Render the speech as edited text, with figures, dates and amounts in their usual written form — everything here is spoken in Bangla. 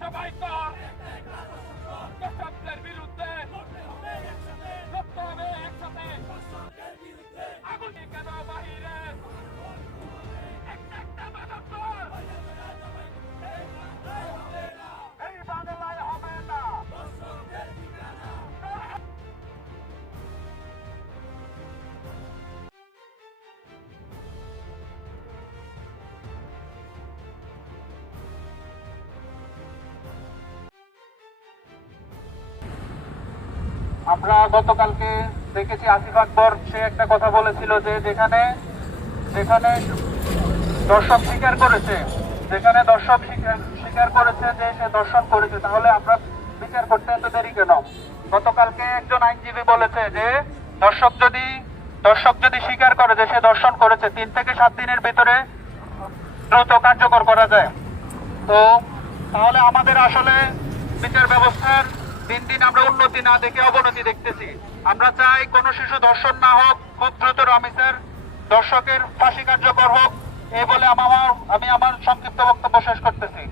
সবাই কর দর্শকদের বিরুদ্ধে লড়তে হবে একসাথে আগুন কেন বাহিরে একটা মাদক এই বাংলায় হবে না। আমরা গতকালকে দেখেছি আসিফ আকবর সে একটা কথা বলেছিল যে যেখানে যেখানে দর্শক স্বীকার করেছে যেখানে দর্শক স্বীকার করেছে যে সে দর্শন করেছে তাহলে আমরা বিচার করতে এত দেরি কেন? গতকালকে একজন আইনজীবী বলেছে যে দর্শক যদি স্বীকার করে যে সে দর্শন করেছে 3 থেকে 7 দিনের ভিতরে দ্রুত কার্যকর করা যায়। তো তাহলে আমাদের আসলে বিচার ব্যবস্থার দিন দিন আমরা উন্নতি না দেখে অবনতি দেখতেছি। আমরা চাই কোনো শিশু ধর্ষণ না হোক, খুব দ্রুত রামিসের দর্শকের ফাঁসি কার্যকর হোক। এই বলে আমি আমার সংক্ষিপ্ত বক্তব্য শেষ করতেছি।